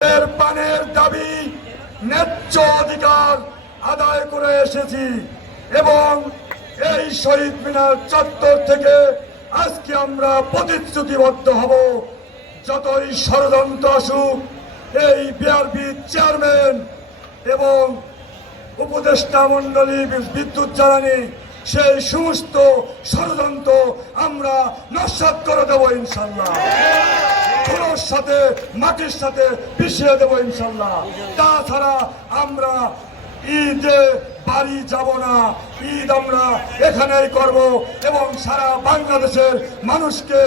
পানের দাবি ন্যায্য অধিকার আদায় করে এসেছি এবং এই শহীদ মিনার চত্বর থেকে আজকে আমরা প্রতিশ্রুতিবদ্ধ হব। যতই ষড়যন্ত্র আসুক, এই বিআরবি চেয়ারম্যান এবং উপদেষ্টা মন্ডলী বিদ্যুৎ জ্বালানি সেই সমস্ত ষড়যন্ত্র আমরা নস্বাত করে দেবো ইনশাল্লাহ। সাথে, মাটির সাথে মিশিয়ে দেবো ইনশাল্লাহ। তাছাড়া আমরা ঈদে বাড়ি যাব না। ঈদ আমরা এখানেই করব এবং সারা বাংলাদেশের মানুষকে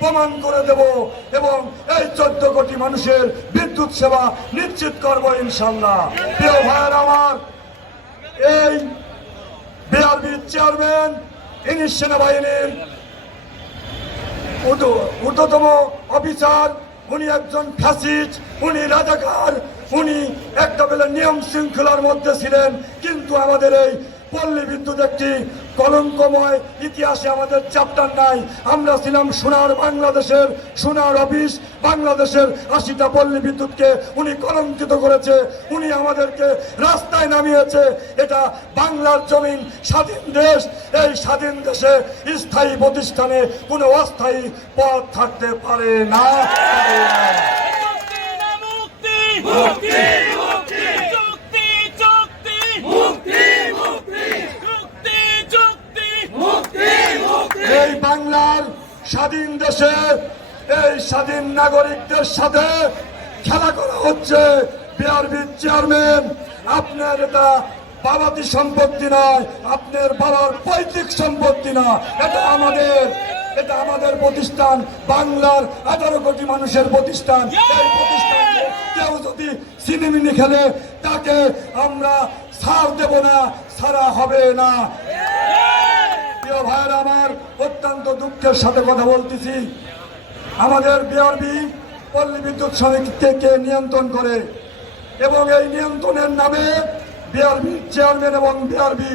প্রমাণ করে দেব এবং এই চোদ্দ কোটি মানুষের বিদ্যুৎ সেবা নিশ্চিত করব ইনশাল্লাহ। প্রিয় ভাইয়ের আমার, এই বিআরবির চেয়ারম্যান তিনি সেনাবাহিনীর ঊর্ধ্বতম অফিসার, উনি একজন ফ্যাসিস্ট, উনি রাজাকার, উনি একটা বেলা নিয়ম শৃঙ্খলার মধ্যে ছিলেন, কিন্তু আমাদের এই পল্লী বিদ্যুৎ একটি কলঙ্কময় ইতিহাসে আমাদের চ্যাপ্টার নাই। আমরা ছিলাম সোনার বাংলাদেশের, সোনার অফিস বাংলাদেশের আশিটা পল্লী বিদ্যুৎকে উনি কলঙ্কিত করেছে, উনি আমাদেরকে রাস্তায় নামিয়েছে। এটা বাংলার জমিন, স্বাধীন দেশ। এই স্বাধীন দেশে স্থায়ী প্রতিষ্ঠানে কোনো অস্থায়ী পথ থাকতে পারে না। মুক্তি! স্বাধীন দেশে, এই স্বাধীন নাগরিকদের সাথে খেলা করা হচ্ছে। বিআরবি চেয়ারম্যান আপনার এটা বাবাতি সম্পত্তি নয়, আপনার বাবার পৈতৃক সম্পত্তি না এটা আমাদের এটা আমাদের প্রতিষ্ঠান, বাংলার আঠারো কোটি মানুষের প্রতিষ্ঠান। এই প্রতিষ্ঠানে কেউ যদি সিনেমিনি খেলে, তাকে আমরা ছাড় দেব না, ছাড়া হবে না। প্রিয় ভাইয়ের আমার অত্যন্ত দুঃখের সাথে কথা বলতেছি। আমাদের বিআরবি পল্লী বিদ্যুৎ সমিতিকে নিয়ন্ত্রণ করে এবং এই নিয়ন্ত্রণের নামে বিআরবি চেয়ারম্যান এবং বিআরবি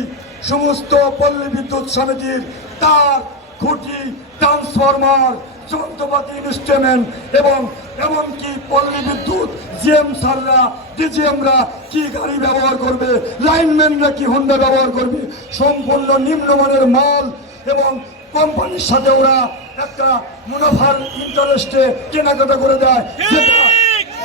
সমস্ত পল্লী বিদ্যুৎ সমিতির তার খুঁটি ট্রান্সফরমার যন্ত্রপাতি ইনস্ট্রুমেন্ট এবং এমনকি পল্লী বিদ্যুৎ জিএম সাররা ডিজিএমরা কি গাড়ি ব্যবহার করবে লাইনম্যানরা কি হোন্ডা ব্যবহার করবে, সম্পূর্ণ নিম্নমানের মাল এবং কোম্পানির সাথে ওরা একটা মুনাফার ইন্টারেস্টে কেনাকাটা করে দেয়। যেটা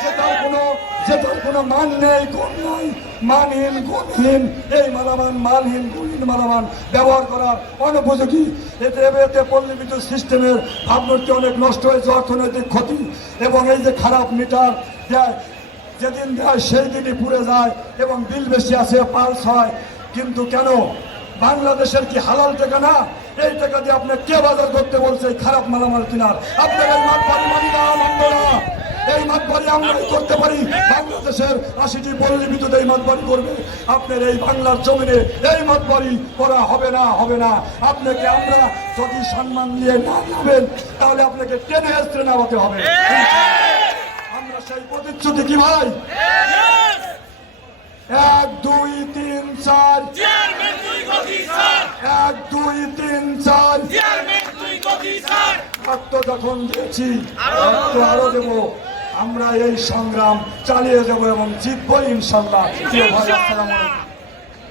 যেটার কোনো যেটার কোনো মান নেই গুণ নাই। মানহীন গুণহীন এই মালামাল মানহীন গুণহীন মালামাল ব্যবহার করার অনুপযোগী। এতে এতে পল্লীবিদ্যুৎ সিস্টেমের ভাবমূর্তি অনেক নষ্ট হয়েছে অর্থনৈতিক ক্ষতি এবং এই যে খারাপ মিটার দেয় যেদিন দেয় সেই দিনই পুড়ে যায় এবং বিল বেশি আসে পালস হয়। কিন্তু কেন? বাংলাদেশের কি হালাল টাকা না? এই টাকা দিয়ে আপনি কে বাজার করতে বলছে? খারাপ মালামাল কিনার। আপনার এই মাঠ বাড়ি না মানবো না। এই মাঠ আমরা করতে পারি? বাংলাদেশের আশিটি পল্লী বিদ্যুৎ এই মাঠ বাড়ি করবে। আপনার এই বাংলার জমিনে এই মাঠ বাড়ি করা হবে না হবে না। আপনাকে আমরা যদি সম্মান দিয়ে না যাবেন তাহলে আপনাকে টেনে হেসতে নামাতে হবে। আমরা সেই প্রতিশ্রুতি কি ভাই? এক, দুই, তিন, চার চেয়ারম্যান তুই গতি স্যার এক দুই তিন চার রক্ত যখন দিয়েছি রক্ত আরও দেব। আমরা এই সংগ্রাম চালিয়ে যাব এবং জিতবো ইনশাল্লাহ।